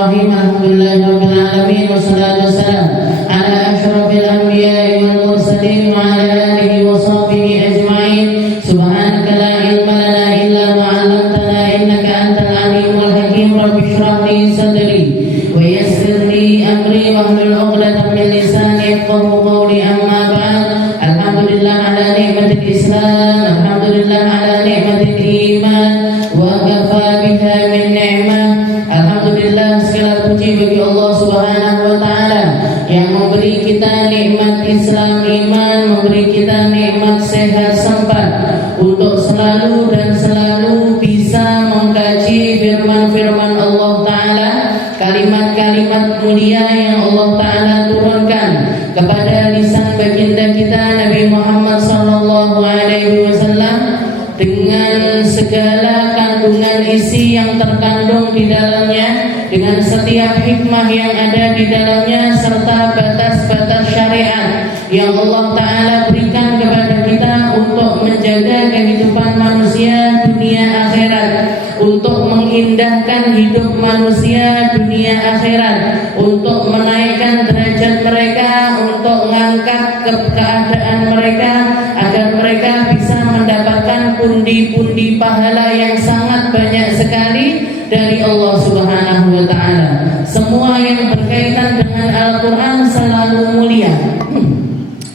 Bismillahirrahmanirrahim. Alhamdulillahirabbil alamin wassalatu wassalamu ala asyrafil anbiya'i wal mursalin wa ala alihi wa sahbihi ajma'in. Subhanaka la ilma lana illa ma 'allamtana innaka antal alimul hakim. Rabbi shrah li sadri wa yassir li amri wahlul 'uqdatam min lisani yafqahu qawli. Amma ba'd. Alhamdulillah ala ni'matil Islam, alhamdulillah ala ni'matil iman wa kafa biha min ni'mah. Alhamdulillah, segala puji bagi Allah Subhanahu wa taala yang memberi kita nikmat Islam iman, memberi kita nikmat sehat sempat untuk selalu dan selalu bisa mengkaji firman-firman Allah taala, kalimat-kalimat mulia yang Allah taala turunkan kepada lisan baginda kita Nabi Muhammad sallallahu alaihi wasallam dengan segala kandungan isi yang terkandung di dalamnya, dengan setiap hikmah yang ada di dalamnya, serta batas-batas syariat yang Allah Ta'ala berikan kepada kita untuk menjaga kehidupan manusia dunia akhirat, untuk mengindahkan hidup manusia dunia akhirat, untuk menaikkan derajat mereka, untuk mengangkat keadaan mereka agar mereka bisa mendapatkan pundi-pundi pahala yang sangat banyak sekali dari Allah Subhanahu wa taala. Semua yang berkaitan dengan Al-Qur'an selalu mulia.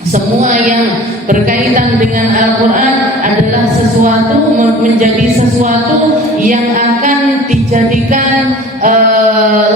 Semua yang berkaitan dengan Al-Qur'an adalah sesuatu, menjadi sesuatu yang akan dijadikan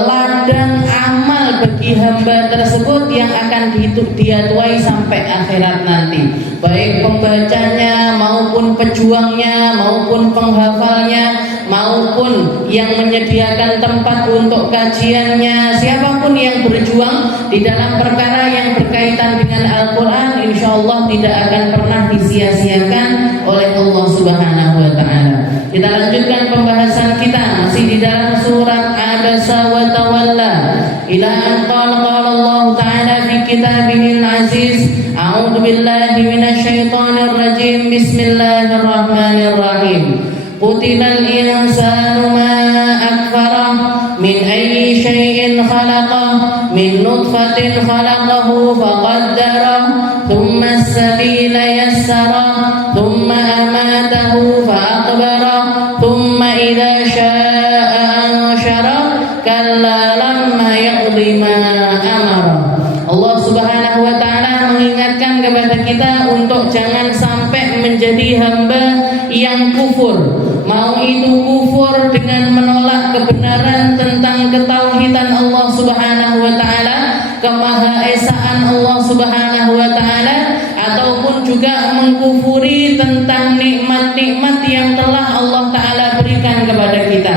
ladang amal bagi hamba tersebut yang akan dia tuai sampai akhirat nanti. Baik pembacanya maupun pejuangnya maupun penghafalnya maupun yang menyediakan tempat untuk kajiannya, siapapun yang berjuang di dalam perkara yang berkaitan dengan Al-Qur'an, insyaallah tidak akan pernah disia-siakan oleh Allah Subhanahu wa taala. Kita lanjutkan pembahasan kita masih di dalam surat Abasa wa Tawalla. Ila an qala Allah taala fi kitabihil aziz, a'udzu billahi minasy syaithanir rajim. Bismillahirrahmanirrahim. Qutilal insanu ma akfarah min ayyi syai'in khalaqah min nutfatin khalaqahu faqaddarah thumma as-sabila yassarah thumma amatahu fa'aqbarah thumma idza syaa'a ansyarah kalla lamma yaqdi ma amara. Allah Subhanahu wa taala mengingatkan kepada kita untuk jangan sampai menjadi hamba yang kufur. Mau itu kufur dengan menolak kebenaran tentang ketauhidan Allah Subhanahu wa taala, kemahaesaan Allah Subhanahu wa taala, ataupun juga mengkufuri tentang nikmat-nikmat yang telah Allah taala berikan kepada kita.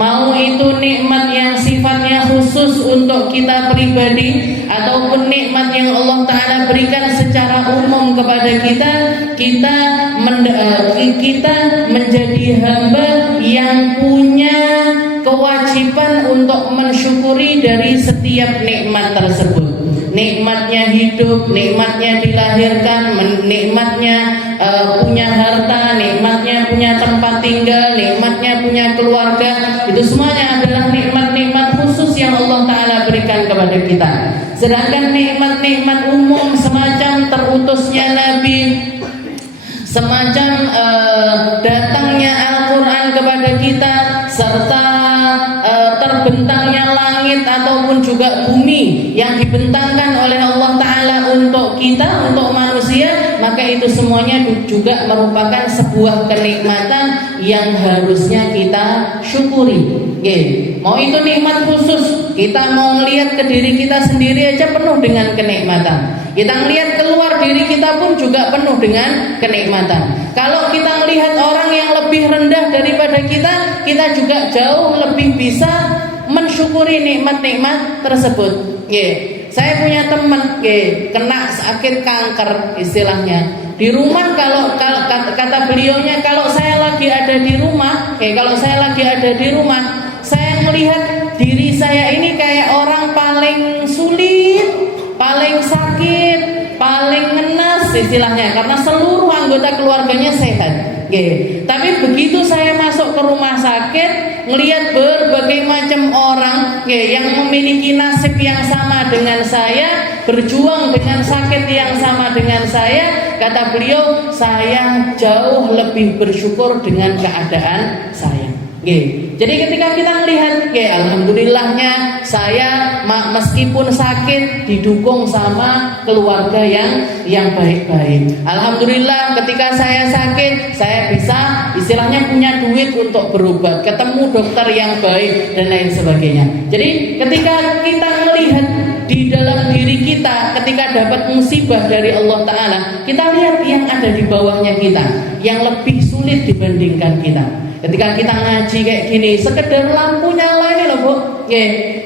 Mau itu nikmat yang sifatnya khusus untuk kita pribadi ataupun nikmat yang Allah taala berikan secara umum kepada kita, kita menjadi hamba yang punya kewajiban untuk mensyukuri dari setiap nikmat tersebut. Nikmatnya hidup, nikmatnya dilahirkan, nikmatnya punya harta, nikmatnya punya tempat tinggal, nikmatnya punya keluarga. Itu semuanya adalah nikmat-nikmat khusus yang Allah Ta'ala berikan kepada kita. Sedangkan nikmat-nikmat umum semacam terutusnya Nabi, semacam datangnya Al-Quran kepada kita, serta terbentangnya langit ataupun juga bumi yang dibentangkan oleh Allah Ta'ala untuk kita, untuk manusia, maka itu semuanya juga merupakan sebuah kenikmatan yang harusnya kita syukuri. Mau itu nikmat khusus, kita mau melihat ke diri kita sendiri aja penuh dengan kenikmatan. Kita melihat keluar diri kita pun juga penuh dengan kenikmatan. Kalau kita melihat orang yang lebih rendah daripada kita, kita juga jauh lebih bisa mensyukuri nikmat-nikmat tersebut. Saya punya teman kena sakit kanker istilahnya. Di rumah kalau kata beliaunya, kalau saya lagi ada di rumah, saya melihat diri saya ini kayak orang paling sulit, paling sakit, paling ngenes istilahnya, karena seluruh anggota keluarganya sehat. Tapi begitu saya masuk ke rumah sakit, melihat berbagai macam orang yang memiliki nasib yang sama dengan saya, berjuang dengan sakit yang sama dengan saya, kata beliau, saya jauh lebih bersyukur dengan keadaan saya. Jadi ketika kita melihat, alhamdulillahnya saya meskipun sakit didukung sama keluarga yang baik-baik. Alhamdulillah ketika saya sakit saya bisa istilahnya punya duit untuk berobat, ketemu dokter yang baik dan lain sebagainya. Jadi ketika kita melihat di dalam diri kita, ketika dapat musibah dari Allah Ta'ala, kita lihat yang ada di bawahnya kita, yang lebih sulit dibandingkan kita. Ketika kita ngaji kayak gini, sekedar lampu nyala ini loh Bu.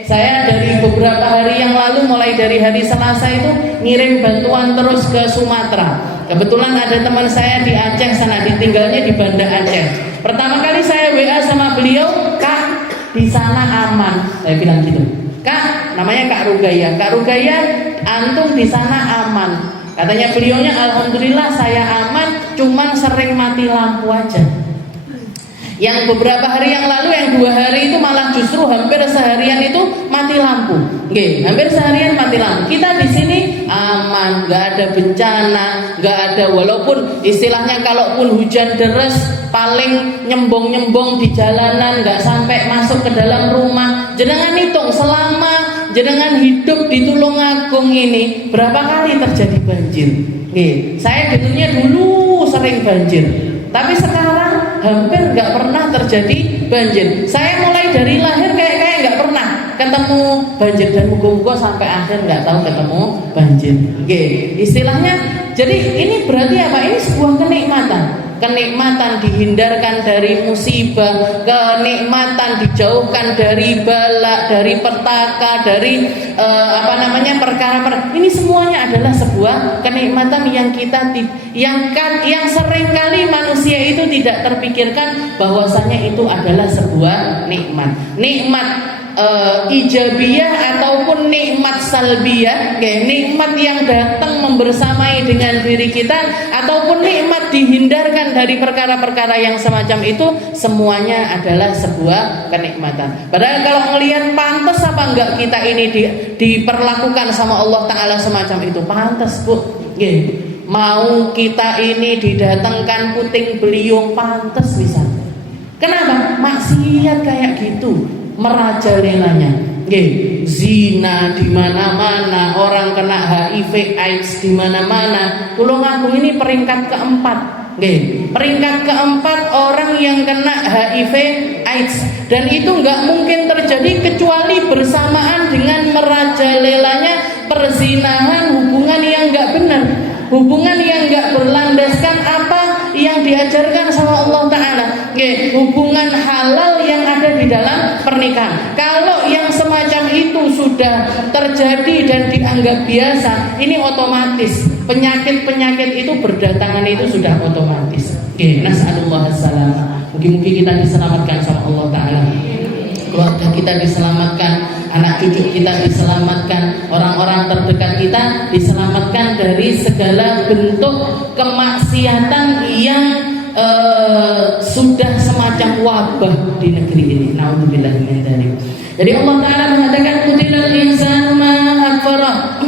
Saya dari beberapa hari yang lalu, mulai dari hari Selasa itu ngirim bantuan terus ke Sumatera. Kebetulan ada teman saya di Aceh sana, ditinggalnya di Banda Aceh. Pertama kali saya WA sama beliau, Kak, di sana aman. Saya bilang gitu. Kak, namanya Kak Rugaya. Kak Rugaya, antum di sana aman. Katanya beliaunya, alhamdulillah saya aman, cuman sering mati lampu aja. Yang beberapa hari yang lalu, yang 2 hari itu malah justru hampir seharian itu mati lampu. Hampir seharian mati lampu. Kita di sini aman, nggak ada bencana, nggak ada, walaupun istilahnya kalaupun hujan deras paling nyembong-nyembong di jalanan, nggak sampai masuk ke dalam rumah. Jenengan hitung selama jenengan hidup di Tulungagung ini berapa kali terjadi banjir? Saya dulu sering banjir, tapi sekarang hampir nggak pernah terjadi banjir. Saya mulai dari lahir kayak nggak pernah ketemu banjir, dan muka-muka sampai akhir nggak tahu ketemu banjir. Istilahnya, jadi ini berarti apa? Ini sebuah kenikmatan dihindarkan dari musibah, kenikmatan dijauhkan dari bala, dari petaka, dari perkara-perkara. Ini semuanya adalah sebuah kenikmatan yang seringkali manusia itu tidak terpikirkan bahwasanya itu adalah sebuah nikmat ijabiyah ataupun nikmat salbiyah, nikmat yang datang membersamai dengan diri kita, ataupun nikmat dihindarkan dari perkara-perkara yang semacam itu, semuanya adalah sebuah kenikmatan. Padahal kalau melihat pantas apa enggak kita ini diperlakukan sama Allah Ta'ala semacam itu, pantas Bu. Mau kita ini didatangkan puting beliung, pantas bisa. Kenapa? Maksiat kayak gitu merajalelanya. Zina di mana-mana, orang kena HIV AIDS di mana-mana. Tulungagung ini peringkat keempat. Peringkat keempat orang yang kena HIV AIDS, dan itu nggak mungkin terjadi kecuali bersamaan dengan merajalelanya perzinahan, hubungan yang nggak benar, hubungan yang nggak berlandaskan apa yang diajarkan sama Allah Ta'ala. Hubungan halal yang ada di dalam pernikahan. Kalau yang semacam itu sudah terjadi dan dianggap biasa, ini otomatis penyakit-penyakit itu berdatangan, itu sudah otomatis. Nas'alullah as-salam. Mungkin kita diselamatkan sama Allah Ta'ala, keluarga kita diselamatkan, anak cucu kita diselamatkan, orang-orang terdekat kita diselamatkan dari segala bentuk kemaksiatan yang sudah semacam wabah di negeri ini. Na'udzubillah min dzalik. Jadi Allah Ta'ala mengatakan, qutilal insanu ma akfara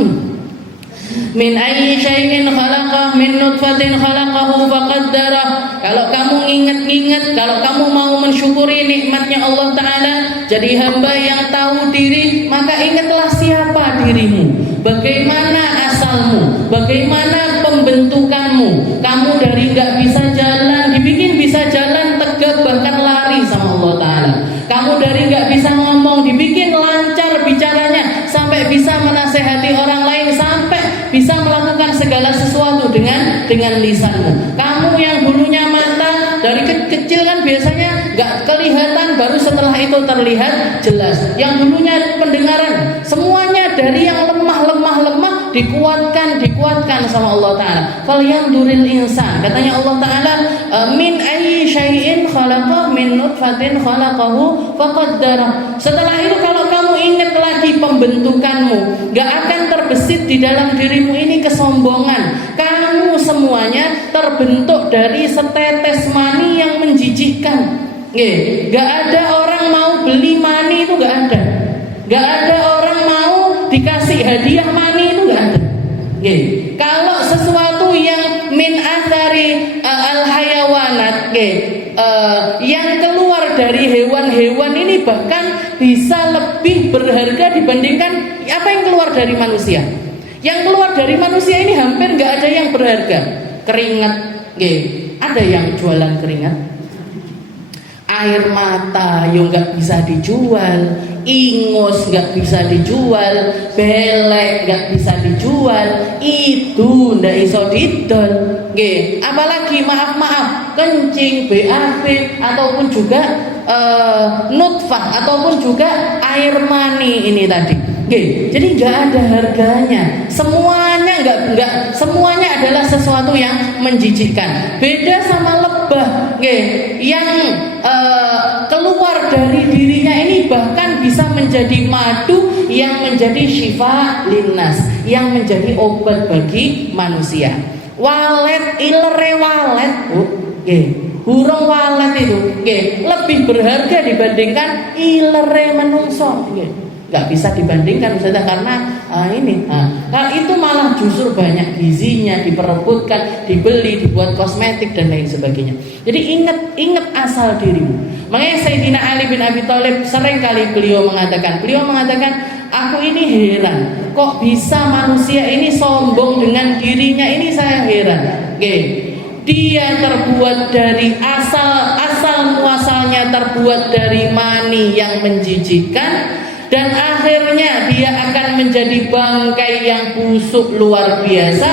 min ayyi syai'in khalaqah min nutfatin khalaqahu faqaddarah. Kalau kamu ingat-ingat, kalau kamu mau mensyukuri nikmatnya Allah Ta'ala, jadi hamba yang tahu diri, maka ingatlah siapa dirimu, bagaimana asalmu, bagaimana pembentukanmu. Kamu dari nggak bisa jalan dibikin bisa jalan tegak, bahkan lari sama Allah Ta'ala. Kamu dari nggak bisa ngomong dibikin lancar bicaranya, sampai bisa menasehati orang lain, sampai bisa melakukan segala sesuatu dengan lisanmu. Kamu yang dulunya mata dari kecil kan biasanya nggak kelihatan, baru setelah itu terlihat jelas. Yang dulunya pendengaran, semuanya dari yang lemah dikuatkan sama Allah Ta'ala. Falyanzuril insan, katanya Allah Ta'ala, min ayyi syai'in khalaqah min nutfatin khalaqahu faqaddarah. Setelah itu kalau kamu ingat lagi pembentukanmu, gak akan terbesit di dalam dirimu ini kesombongan. Kamu semuanya terbentuk dari setetes mani yang menjijikkan. Gak ada orang mau beli mani, itu gak ada. Nggak ada orang mau dikasih hadiah money, itu nggak ada. Okay. Kalau sesuatu yang min athari al hayawanat, yang keluar dari hewan-hewan ini bahkan bisa lebih berharga dibandingkan apa yang keluar dari manusia. Yang keluar dari manusia ini hampir nggak ada yang berharga. Keringat, ada yang jualan keringat. Air mata yang nggak bisa dijual, ingus nggak bisa dijual, belek nggak bisa dijual, itu ndak iso didol. Apalagi maaf kencing, BAB ataupun juga nutfah ataupun juga air mani ini tadi. Jadi nggak ada harganya. Semuanya semuanya adalah sesuatu yang menjijikkan. Beda sama lebah, yang keluar dari dirinya ini bahkan bisa menjadi madu yang menjadi syifa linnas, yang menjadi obat bagi manusia. Walet, ilere walet, burung walet itu, lebih berharga dibandingkan ilere menungso. Nggak bisa dibandingkan Ustazah, karena itu malah justru banyak gizinya, diperebutkan, dibeli, dibuat kosmetik dan lain sebagainya. Jadi ingat asal dirimu. Makanya Sayyidina Ali bin Abi Thalib sering kali beliau mengatakan, aku ini heran, kok bisa manusia ini sombong dengan dirinya ini, saya heran. Dia terbuat dari asal muasalnya terbuat dari mani yang menjijikkan, dan akhirnya dia akan menjadi bangkai yang busuk luar biasa.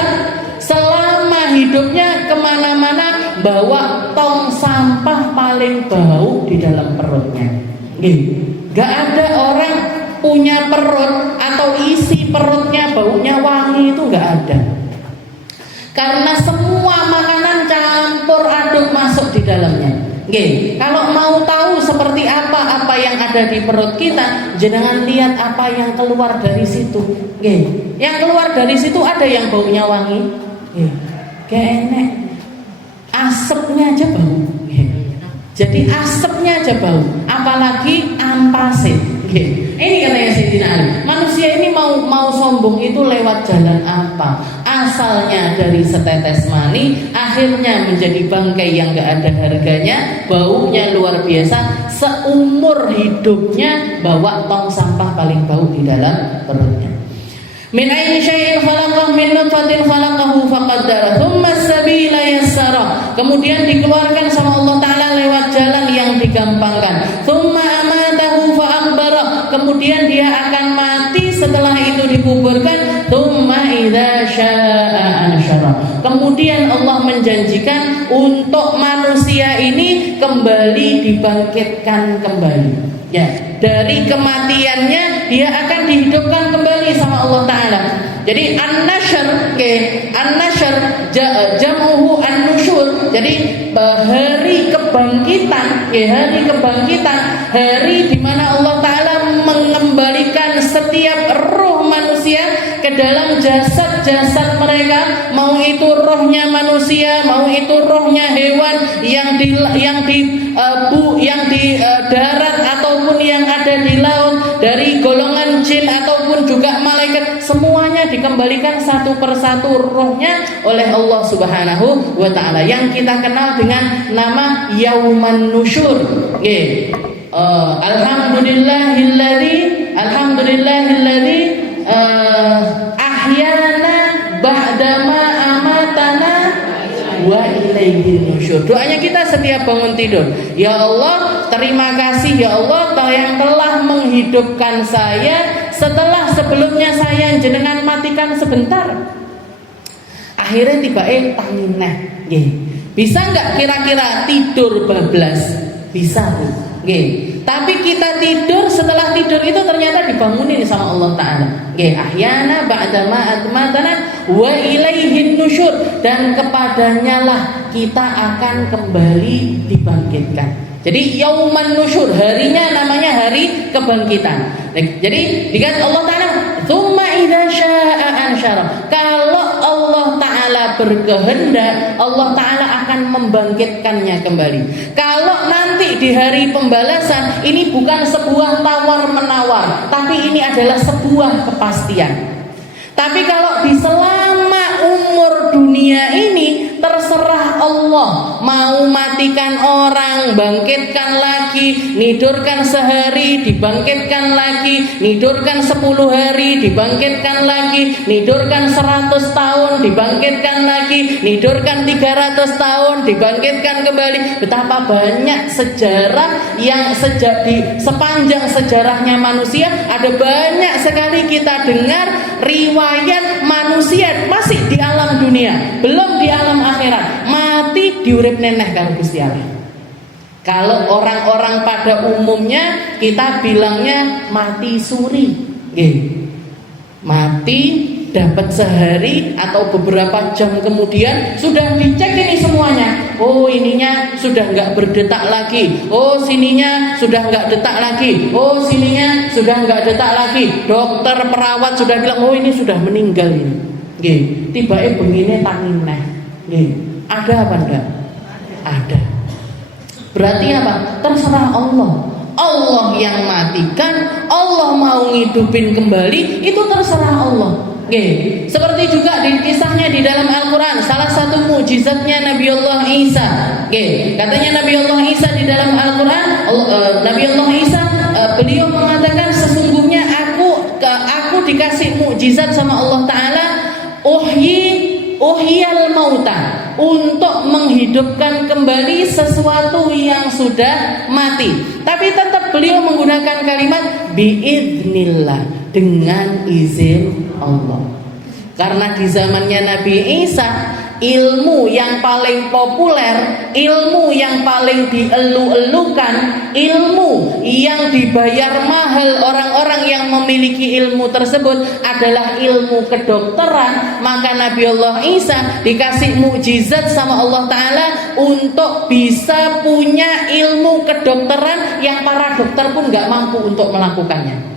Selama hidupnya kemana-mana bawa tong sampah paling bau di dalam perutnya. Gak ada orang punya perut atau isi perutnya baunya wangi, itu gak ada. Karena semua makanan campur aduk masuk di dalamnya. Kalau mau tahu seperti apa yang ada di perut kita, jangan lihat apa yang keluar dari situ. Yang keluar dari situ ada yang baunya wangi, gak enak, asapnya aja bau. Jadi asapnya aja bau, apalagi ampase. Ini katanya Sayyidina Ali, manusia ini mau sombong itu lewat jalan apa? Asalnya dari setetes mani, akhirnya menjadi bangkai yang gak ada harganya, baunya luar biasa. Seumur hidupnya bawa tong sampah paling bau di dalam perutnya. Min ayyi syai'in khalaqahu min nutfatin khalaqahu faqaddara tsumma as-sabila yassara. Kemudian dikeluarkan sama Allah Ta'ala lewat jalan yang digampangkan. Tsumma amatahu fa'akhbara. Kemudian dia akan mati, setelah itu dikuburkan. Tsumma idza syaa'a ansyara. Kemudian Allah menjanjikan untuk manusia ini kembali dibangkitkan kembali. Ya, dari kematiannya dia akan dihidupkan kembali sama Allah Ta'ala. Jadi an-nashr, an-nashr jam'uhu an-nusyur. Jadi hari kebangkitan, hari di mana Allah Ta'ala mengembalikan setiap roh manusia ke dalam jasad-jasad mereka, mau itu rohnya manusia, mau itu rohnya hewan yang di darat ataupun yang ada di laut, dari golongan jin ataupun juga malaikat, semuanya dikembalikan satu persatu rohnya oleh Allah Subhanahu wa Ta'ala, yang kita kenal dengan nama Yauman Nusyur. Alhamdulillahilladzi ahyana ba'dama amatana wa ilaihin nusyur. Doanya kita setiap bangun tidur, ya Allah, terima kasih ya Allah yang telah menghidupkan saya setelah sebelumnya saya jenengan matikan sebentar. Akhirnya tiba-tiba tangineh. Bisa nggak kira-kira tidur bablas? Bisa tuh. Tapi kita tidur, setelah tidur itu ternyata dibangunin sama Allah Ta'ala. Ahyana ba'dama atmatana wa ilaihin nusyur. Dan kepadanya lah kita akan kembali dibangkitkan. Jadi Yauman Nusyur, harinya namanya hari kebangkitan. Jadi dikatakan Allah Ta'ala, tsumma idza syaa'a ansyara. Kalau Allah Ta'ala berkehendak, Allah Ta'ala akan membangkitkannya kembali. Kalau nanti di hari pembalasan, ini bukan sebuah tawar-menawar, tapi ini adalah sebuah kepastian. Tapi kalau di selama umur dunia ini terserah Allah, mau matikan orang, bangkitkan lagi, nidurkan sehari, dibangkitkan lagi, nidurkan 10 hari, dibangkitkan lagi, nidurkan 100 tahun, dibangkitkan lagi, nidurkan 300 tahun, dibangkitkan kembali. Betapa banyak sejarah yang di sepanjang sejarahnya manusia, ada banyak sekali kita dengar riwayat manusia masih di alam dunia, belum di alam akhirat, mati diurip neneh karo Gusti Allah. Kalau orang-orang pada umumnya kita bilangnya mati suri, mati dapat sehari atau beberapa jam kemudian sudah dicek ini semuanya. Oh, ininya sudah nggak berdetak lagi. Oh, sininya sudah nggak detak lagi. Oh, sininya sudah nggak detak lagi. Dokter, perawat sudah bilang, oh ini sudah meninggal ini. Tiba-tiba begini tangineh. Ada apa enggak? Ada. Berarti apa? Terserah Allah. Allah yang matikan, Allah mau ngidupin kembali, itu terserah Allah. Seperti juga di kisahnya di dalam Al-Quran, salah satu mukjizatnya Nabiullah Isa. Katanya Nabiullah Isa di dalam Al-Quran, Nabiullah Isa beliau mengatakan, sesungguhnya aku dikasih mukjizat sama Allah Ta'ala, uhyal mauta, untuk menghidupkan kembali sesuatu yang sudah mati. Tapi tetap beliau menggunakan kalimat biidznillah, dengan izin Allah. Karena di zamannya Nabi Isa, ilmu yang paling populer, ilmu yang paling dielu-elukan, ilmu yang dibayar mahal orang-orang yang memiliki ilmu tersebut adalah ilmu kedokteran. Maka Nabi Allah Isa dikasih mukjizat sama Allah Ta'ala untuk bisa punya ilmu kedokteran yang para dokter pun gak mampu untuk melakukannya.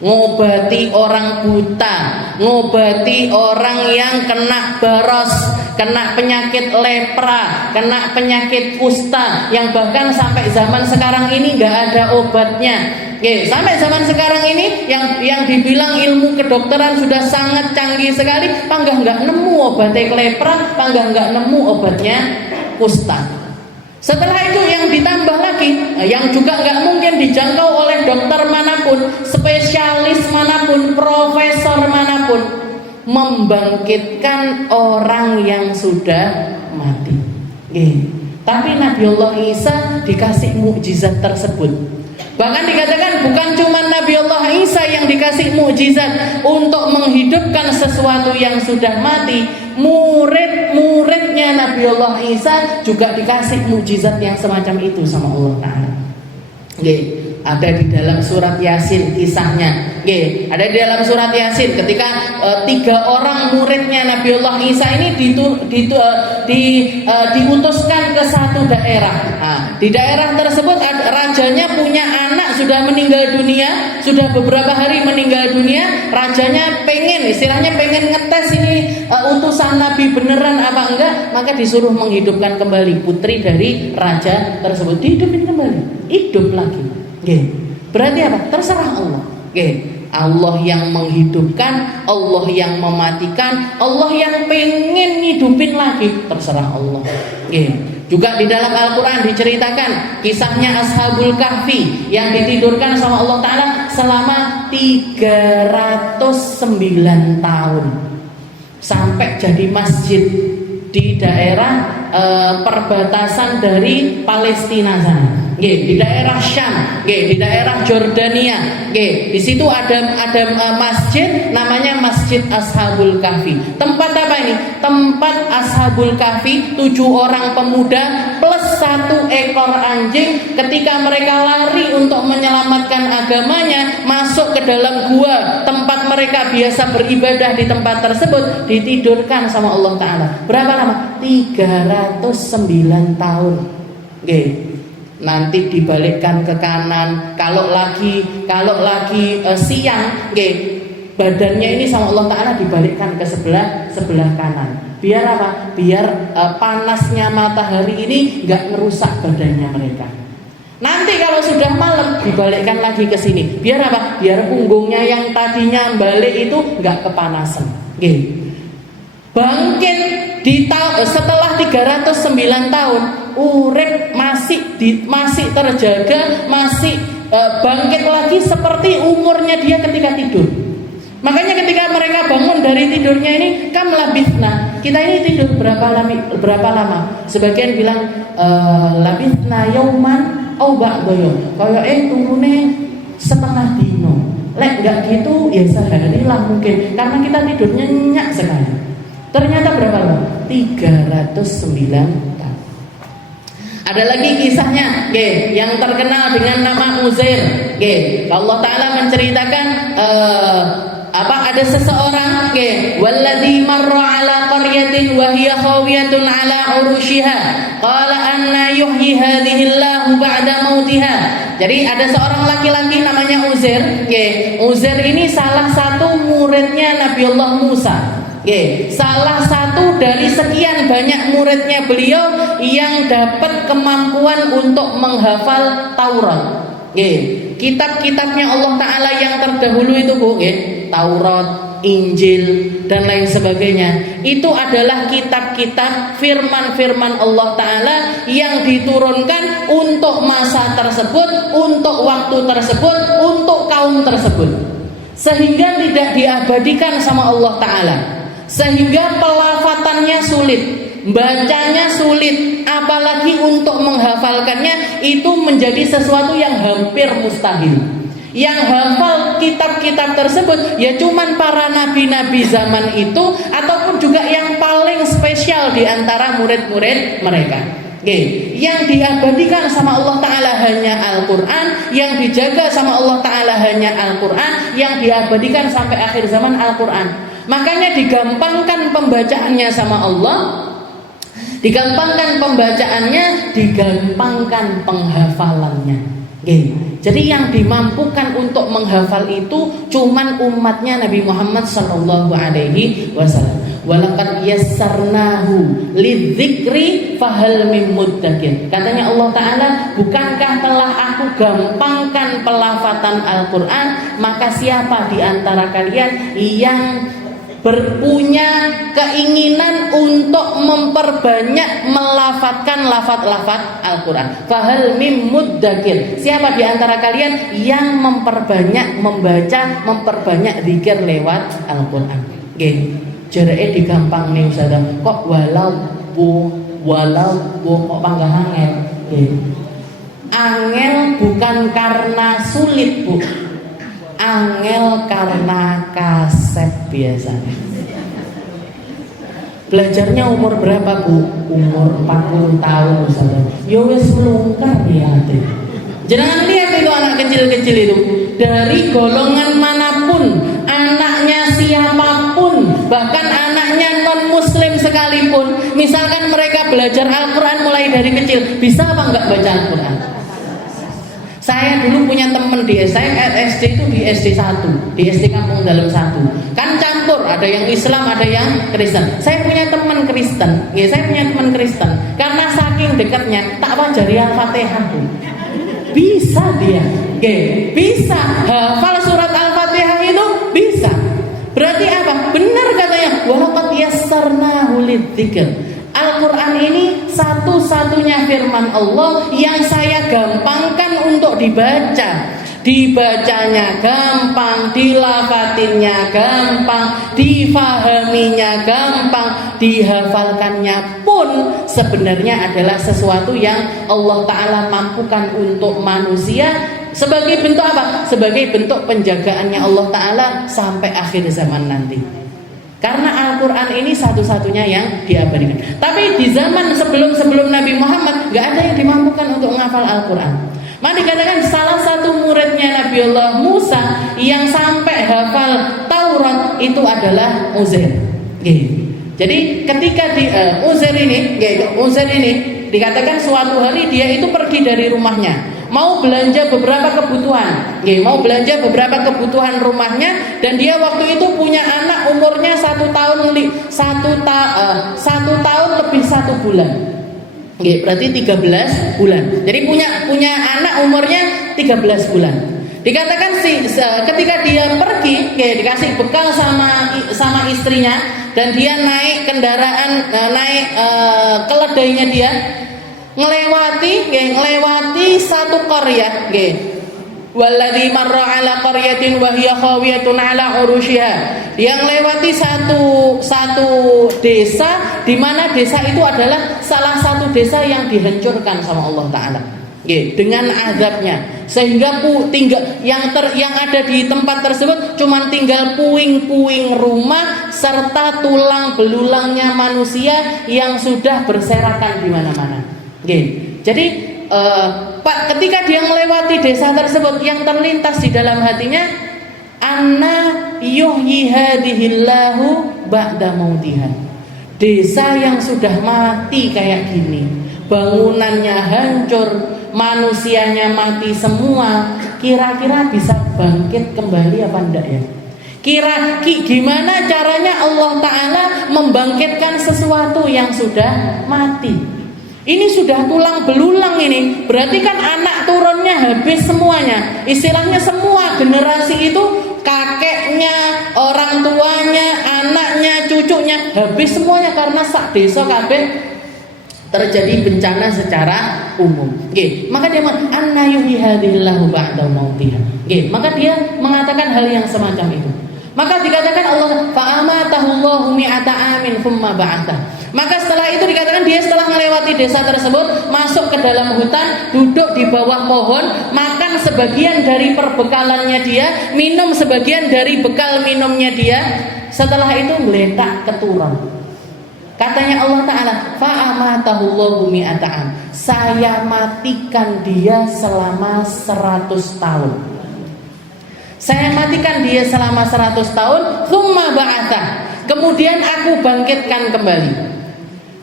Ngobati orang buta, ngobati orang yang kena baros, kena penyakit lepra, kena penyakit kusta, yang bahkan sampai zaman sekarang ini nggak ada obatnya. Sampai zaman sekarang ini yang dibilang ilmu kedokteran sudah sangat canggih sekali, panggah nggak nemu obatnya lepra, panggah nggak nemu obatnya kusta. Setelah itu yang ditambah lagi, yang juga nggak mungkin dijangkau oleh dokter manapun, spesialis manapun, profesor manapun, membangkitkan orang yang sudah mati. Tapi Nabiullah Isa dikasih mukjizat tersebut. Bahkan dikatakan bukan cuma Nabiullah Isa yang dikasih mukjizat untuk menghidupkan sesuatu yang sudah mati, murid-muridnya Nabiullah Isa juga dikasih mukjizat yang semacam itu sama Allah Ta'ala. Ada di dalam surat Yasin kisahnya. Ada di dalam surat Yasin ketika 3 orang muridnya Nabiullah Isa ini diutuskan ke satu daerah. Di daerah tersebut rajanya punya anak sudah meninggal dunia, sudah beberapa hari meninggal dunia. Rajanya istilahnya pengen ngetes ini utusan Nabi beneran apa enggak, maka disuruh menghidupkan kembali putri dari raja tersebut. Dihidupin kembali, hidup lagi. Berarti apa? Terserah Allah. Allah yang menghidupkan, Allah yang mematikan, Allah yang pengen ngidupin lagi, terserah Allah. Juga di dalam Al-Quran diceritakan kisahnya Ashabul Kahfi yang ditidurkan sama Allah Ta'ala selama 309 tahun sampai jadi masjid di daerah perbatasan dari Palestina sana. Di daerah Syam, di daerah Jordania, di situ ada masjid namanya Masjid Ashabul Kahfi. Tempat apa ini? Tempat Ashabul Kahfi, 7 orang pemuda plus 1 ekor anjing. Ketika mereka lari untuk menyelamatkan agamanya, masuk ke dalam gua tempat mereka biasa beribadah di tempat tersebut, ditidurkan sama Allah Ta'ala. Berapa lama? 309 tahun. Nanti dibalikkan ke kanan. Kalau lagi siang, badannya ini sama Allah Ta'ala dibalikkan ke sebelah kanan. Biar apa? Biar panasnya matahari ini nggak merusak badannya mereka. Nanti kalau sudah malam dibalikkan lagi ke sini. Biar apa? Biar punggungnya yang tadinya balik itu nggak kepanasan. Oke. Bangkit setelah 309 tahun, urip masih terjaga, masih bangkit lagi seperti umurnya dia ketika tidur. Makanya ketika mereka bangun dari tidurnya ini, kam labithna, kita ini tidur berapa lama? Sebagian bilang labithna yauman au ba'da yaum. Kayak turune setengah dino. Lek enggak gitu ya sehari lah mungkin. Karena kita tidurnya nyenyak sekali. Ternyata berapa lama? 309 tahun. Ada lagi kisahnya, yang terkenal dengan nama Uzair. Allah Ta'ala menceritakan ada seseorang, walladzi marra ala qaryatin wa hiya khawiyatun ala urushiha qala anna yuhyi hadhihi Allahu ba'da mautiha. Jadi ada seorang laki-laki namanya Uzair. Uzair ini salah satu muridnya Nabi Allah Musa. Salah satu dari sekian banyak muridnya beliau yang dapat kemampuan untuk menghafal Taurat. Kitab-kitabnya Allah Ta'ala yang terdahulu itu Taurat, Injil dan lain sebagainya, itu adalah kitab-kitab firman-firman Allah Ta'ala yang diturunkan untuk masa tersebut, untuk waktu tersebut, untuk kaum tersebut, sehingga tidak diabadikan sama Allah Ta'ala, sehingga pelafatannya sulit, bacanya sulit, apalagi untuk menghafalkannya itu menjadi sesuatu yang hampir mustahil. Yang hafal kitab-kitab tersebut ya cuman para nabi-nabi zaman itu, ataupun juga yang paling spesial di antara murid-murid mereka. Yang diabadikan sama Allah Ta'ala hanya Al-Quran, yang dijaga sama Allah Ta'ala hanya Al-Quran, yang diabadikan sampai akhir zaman Al-Quran. Makanya digampangkan pembacaannya sama Allah, digampangkan pembacaannya, digampangkan penghafalannya. Jadi yang dimampukan untuk menghafal itu cuman umatnya Nabi Muhammad sallallahu alaihi wasallam. Walaqad yassarnahu lidzikri fahal mim muddakir. Katanya Allah Ta'ala, bukankah telah aku gampangkan pelafatan Al-Quran, maka siapa di antara kalian yang berpunya keinginan untuk memperbanyak melafatkan lafaz-lafaz Al-Quran. Fahal mim muddakir. Siapa di antara kalian yang memperbanyak membaca, memperbanyak zikir lewat Al-Quran? Jareke digampang nih Ustaz. Kok walau bu kok panggah angel? Angel bukan karena sulit, Bu. Angel karena kaset biasanya. Belajarnya umur berapa, Bu? Umur 40 tahun misalnya. Ya wis melungkar ya hati. Jangan lihat itu anak kecil-kecil itu, dari golongan manapun, anaknya siapapun, bahkan anaknya non muslim sekalipun, misalkan mereka belajar Al-Quran mulai dari kecil, bisa apa enggak baca Al-Quran? Saya dulu punya teman di SD itu di SD 1, di SD Kampung Dalam 1. Kan campur, ada yang Islam, ada yang Kristen. Saya punya teman Kristen. Karena saking dekatnya, tak wajari Al-Fatihah, Bu. Bisa dia. Bisa hafal surat Al-Fatihah itu bisa. Berarti apa? Benar katanya, walaqad yassarnahu lidzikr. Al-Quran ini satu-satunya firman Allah yang saya gampangkan untuk dibaca. Dibacanya gampang, dilafatinya gampang, difahaminya gampang, dihafalkannya pun sebenarnya adalah sesuatu yang Allah Ta'ala mampukan untuk manusia. Sebagai bentuk apa? Sebagai bentuk penjagaannya Allah Ta'ala sampai akhir zaman nanti. Karena Al-Quran ini satu-satunya yang diabadikan. Tapi di zaman sebelum Nabi Muhammad gak ada yang dimampukan untuk menghafal Al-Quran. Maka dikatakan salah satu muridnya Nabi Allah Musa yang sampai hafal Taurat itu adalah Uzair. Jadi ketika Uzair ini dikatakan suatu hari dia itu pergi dari rumahnya, mau belanja beberapa kebutuhan rumahnya, dan dia waktu itu punya anak umurnya 1 tahun lebih 1 bulan. Berarti 13 bulan. Jadi punya anak umurnya 13 bulan. Dikatakan ketika dia pergi, dikasih bekal sama istrinya, dan dia naik kendaraan, naik keledainya dia, ngelewati satu qaryah, walladzi marra ala qaryatin wa hiya khawiyatun ala urushiha. Dia melewati satu desa, di mana desa itu adalah salah satu desa yang dihancurkan sama Allah Taala. Dengan azabnya, sehingga yang ada di tempat tersebut cuma tinggal puing-puing rumah serta tulang belulangnya manusia yang sudah berserakan di mana-mana. Jadi ketika dia melewati desa tersebut, yang terlintas di dalam hatinya, anna yuhyi hadhillahu ba'da mautiha. Desa yang sudah mati kayak gini, bangunannya hancur, manusianya mati semua, kira-kira bisa bangkit kembali apa enggak ya? Gimana caranya Allah Ta'ala membangkitkan sesuatu yang sudah mati? Ini sudah tulang belulang ini, berarti kan anak turunnya habis semuanya. Istilahnya semua generasi itu, kakeknya, orang tuanya, anaknya, cucunya, habis semuanya karena sak desa kabeh terjadi bencana secara umum. Maka dia anna yuhyi hadhillahu ba'da mautiha. Maka dia mengatakan hal yang semacam itu. Maka dikatakan Allah fa'amatahullahu mi'ata amin thumma ba'atha. Maka setelah itu dikatakan dia setelah melewati desa tersebut, masuk ke dalam hutan, duduk di bawah pohon, makan sebagian dari perbekalannya dia, minum sebagian dari bekal minumnya dia. Setelah itu meletak keturun. Katanya Allah Ta'ala, fa'amatahullahu mi'ata'am, saya matikan dia selama 100 tahun. Saya matikan dia selama 100 tahun, thumma ba'atha, kemudian aku bangkitkan kembali.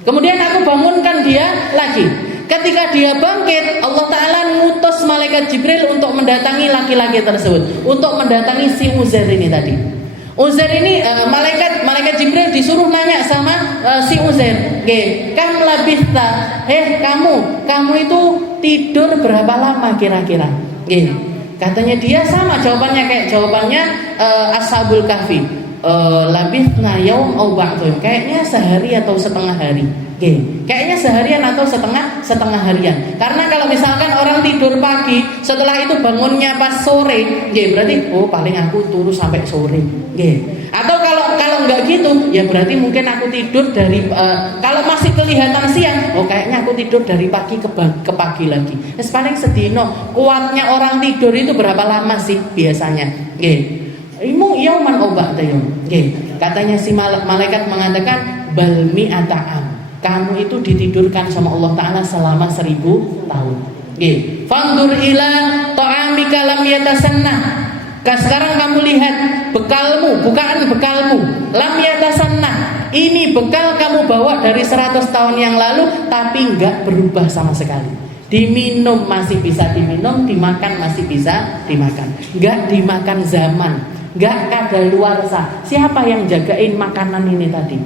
Kemudian aku bangunkan dia lagi. Ketika dia bangkit, Allah Ta'ala ngutus malaikat Jibril untuk mendatangi laki-laki tersebut, untuk mendatangi si Uzair ini tadi. Uzair ini malaikat Jibril disuruh nanya sama si Uzair, kam labitha, kamu itu tidur berapa lama kira-kira? Katanya dia sama jawabannya kayak jawabannya Ashabul Kahfi, labithna yaum aw ba'dhum, kayaknya sehari atau setengah hari. Kayaknya seharian atau setengah harian. Karena kalau misalkan orang tidur pagi, setelah itu bangunnya pas sore, berarti paling aku turu sampai sore. Atau kalau nggak gitu, ya berarti mungkin aku tidur dari kalau masih kelihatan siang, kayaknya aku tidur dari pagi ke pagi lagi. Paling sedino. Kuatnya orang tidur itu berapa lama sih biasanya? Imu yauman obat tayum. Katanya si malaikat mengatakan balmi ata'am. Kamu itu ditidurkan sama Allah Ta'ala selama 1000 tahun. Fandur ila ta'amika lam yatasannah. Sekarang kamu lihat bekalmu, bukan bekalmu, lam yatasannah. Ini bekal kamu bawa dari 100 tahun yang lalu, tapi enggak berubah sama sekali. Diminum masih bisa diminum, dimakan masih bisa dimakan. Enggak dimakan zaman, enggak kadaluarsa. Siapa yang jagain makanan ini tadi?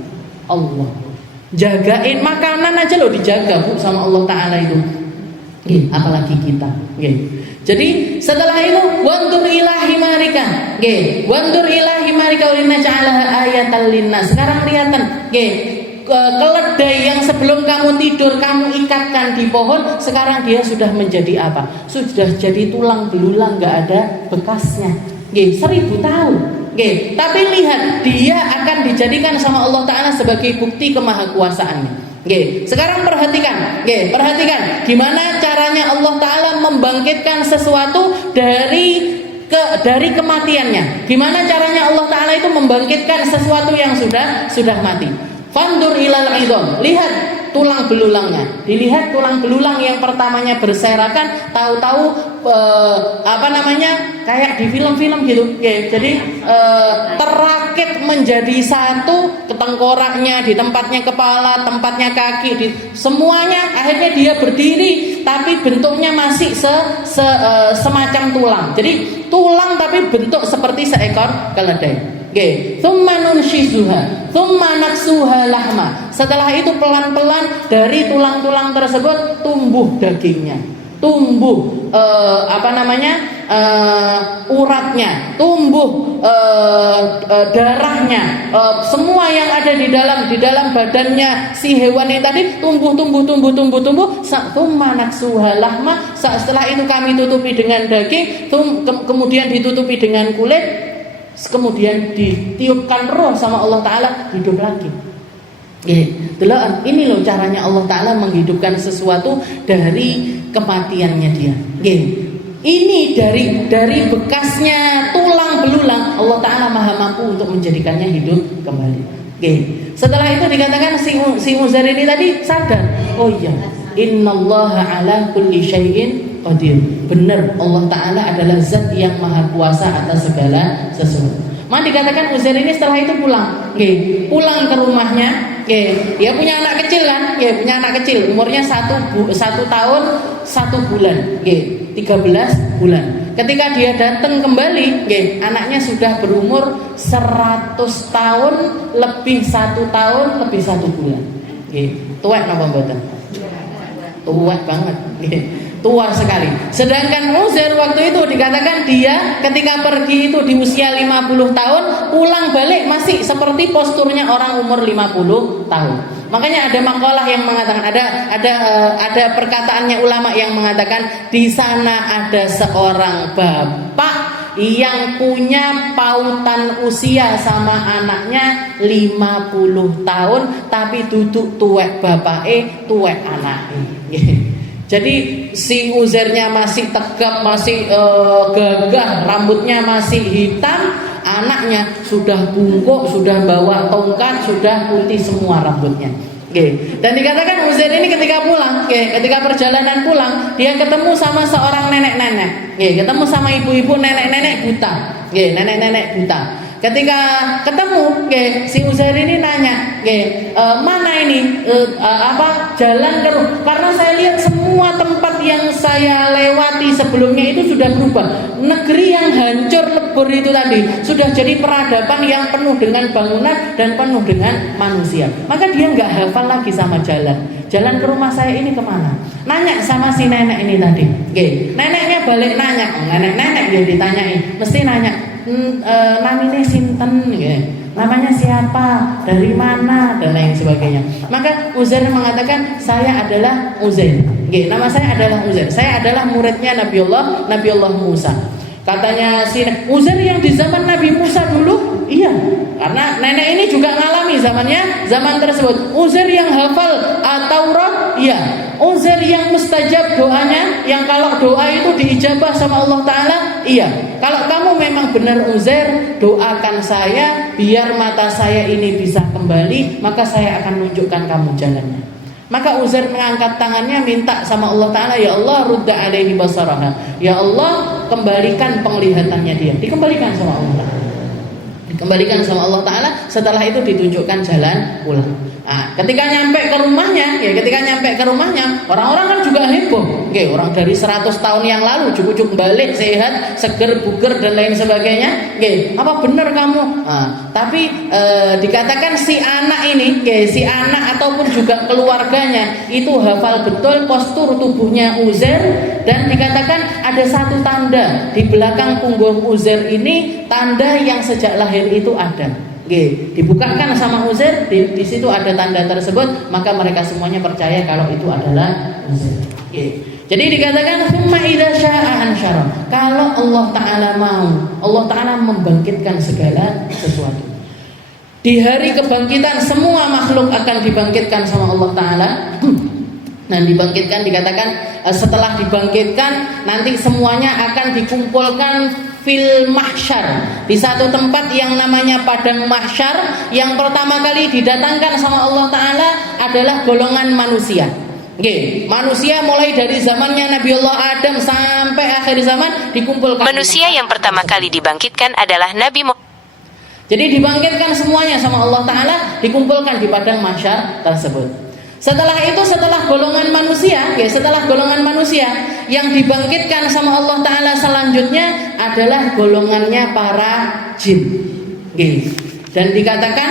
Allah. Jagain makanan aja loh dijaga Bu sama Allah Ta'ala itu. Apalagi kita. Jadi setelah itu wandur ila himarika. Wandur ila himarika linaj'alaha ayatan linnas. Sekarang kelihatan keledai yang sebelum kamu tidur kamu ikatkan di pohon, sekarang dia sudah menjadi apa? Sudah jadi tulang belulang, gak ada bekasnya. 1000 tahun. Tapi lihat, dia akan dijadikan sama Allah Ta'ala sebagai bukti kemahakuasaannya. Sekarang perhatikan, gimana caranya Allah Ta'ala membangkitkan sesuatu dari kematiannya. Gimana caranya Allah Ta'ala itu membangkitkan sesuatu yang sudah mati. Fandur ilal idham, lihat tulang belulangnya. Dilihat tulang belulang yang pertamanya berserakan, tahu-tahu kayak di film-film gitu. Jadi terakit menjadi satu, ketengkoraknya di tempatnya kepala, tempatnya kaki, semuanya akhirnya dia berdiri, tapi bentuknya masih semacam tulang. Jadi tulang tapi bentuk seperti seekor keledai. Thumma nunshizuha, thumma naksuha lahma. Setelah itu pelan-pelan dari tulang-tulang tersebut tumbuh dagingnya. tumbuh uratnya, tumbuh darahnya, semua yang ada di dalam badannya si hewan ini tadi tumbuh. Setelah itu kami tutupi dengan daging, kemudian ditutupi dengan kulit, kemudian ditiupkan roh sama Allah Ta'ala, hidup lagi. Ini loh caranya Allah Ta'ala menghidupkan sesuatu dari kematiannya dia. Ini dari bekasnya tulang belulang, Allah Ta'ala maha mampu untuk menjadikannya hidup kembali. Setelah itu dikatakan si Uzair ini tadi sadar, oh iya, innallaha ala kulli syai'in qadir. Benar, Allah Ta'ala adalah zat yang maha kuasa atas segala sesuatu. Maka dikatakan Uzair ini setelah itu pulang ke rumahnya. Dia punya anak kecil kan? Punya anak kecil, umurnya 1 tahun 1 bulan, 13 bulan. Ketika dia datang kembali, anaknya sudah berumur 100 tahun lebih 1 tahun lebih 1 bulan. Tuwek napa mboten? Tuwek banget. Tua sekali. Sedangkan Uzair waktu itu dikatakan dia ketika pergi itu di usia 50 tahun, pulang balik masih seperti posturnya orang umur 50 tahun. Makanya ada makalah yang mengatakan, ada perkataannya ulama yang mengatakan di sana ada seorang bapak yang punya pautan usia sama anaknya 50 tahun, tapi duduk tuwek bapake, tuwek anake. Jadi si Uzairnya masih tegap, masih gagah, rambutnya masih hitam, anaknya sudah bungkuk, sudah bawa tongkat, sudah putih semua rambutnya. Dan dikatakan Uzair ini ketika pulang, ketika perjalanan pulang, dia ketemu sama seorang nenek-nenek, ketemu sama ibu-ibu, nenek-nenek buta, nenek-nenek buta. Ketika ketemu, si Uzair ini nanya, mana ini jalan ke rumah? Karena saya lihat semua tempat yang saya lewati sebelumnya itu sudah berubah. Negeri yang hancur lebur itu tadi sudah jadi peradaban yang penuh dengan bangunan dan penuh dengan manusia. Maka dia nggak hafal lagi sama jalan. Jalan ke rumah saya ini kemana? Nanya sama si nenek ini tadi. Neneknya balik nanya, nenek dia ditanyain, mesti nanya. Namanya sinten, namanya siapa, dari mana, dan lain sebagainya. Maka Uzair mengatakan saya adalah Uzair, nama saya adalah Uzair, saya adalah muridnya Nabiullah Musa. Katanya si Uzair yang di zaman Nabi Musa dulu, iya, karena nenek ini juga ngalami zaman tersebut. Uzair yang hafal Taurat, iya. Uzair yang mustajab doanya, yang kalau doa itu diijabah sama Allah Ta'ala, iya. Kalau kamu memang benar Uzair, doakan saya biar mata saya ini bisa kembali, maka saya akan menunjukkan kamu jalannya. Maka Uzair mengangkat tangannya minta sama Allah Ta'ala, ya Allah rudda alaihi basaraha, ya Allah kembalikan penglihatannya dia. Dikembalikan sama Allah Ta'ala. Dikembalikan sama Allah Ta'ala. Setelah itu ditunjukkan jalan pulang. Nah, ketika nyampe ke rumahnya, orang-orang kan juga heboh. Orang dari 100 tahun yang lalu cukup balik sehat, seger, buger dan lain sebagainya. Apa benar kamu? Tapi dikatakan si anak ini, si anak ataupun juga keluarganya itu hafal betul postur tubuhnya Uzair, dan dikatakan ada satu tanda di belakang punggung Uzair ini, tanda yang sejak lahir itu ada. Dibukakan sama Uzair, di situ ada tanda tersebut, maka mereka semuanya percaya kalau itu adalah Uzair. Jadi dikatakan summa idza syaa'a ansyara. Kalau Allah Ta'ala mau, Allah Ta'ala membangkitkan segala sesuatu. Di hari kebangkitan semua makhluk akan dibangkitkan sama Allah Ta'ala. Dan dibangkitkan, dikatakan setelah dibangkitkan nanti semuanya akan dikumpulkan fil mahsyar, di satu tempat yang namanya padang mahsyar. Yang pertama kali didatangkan sama Allah Ta'ala adalah golongan manusia. Manusia mulai dari zamannya Nabiullah Adam sampai akhir zaman dikumpulkan. Manusia yang pertama kali dibangkitkan adalah Nabi Muhammad. Jadi dibangkitkan semuanya sama Allah Ta'ala, dikumpulkan di padang mahsyar tersebut. Setelah itu, setelah golongan manusia yang dibangkitkan sama Allah Ta'ala selanjutnya adalah golongannya para jin. Dan dikatakan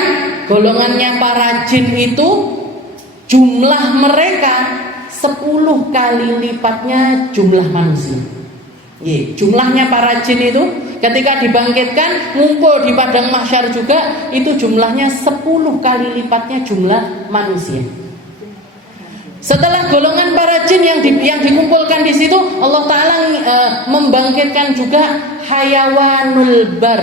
golongannya para jin itu jumlah mereka 10 kali lipatnya jumlah manusia. Jumlahnya para jin itu ketika dibangkitkan ngumpul di padang mahsyar juga itu jumlahnya 10 kali lipatnya jumlah manusia. Setelah golongan para jin yang dikumpulkan di situ, Allah Ta'ala membangkitkan juga hayawanul bar,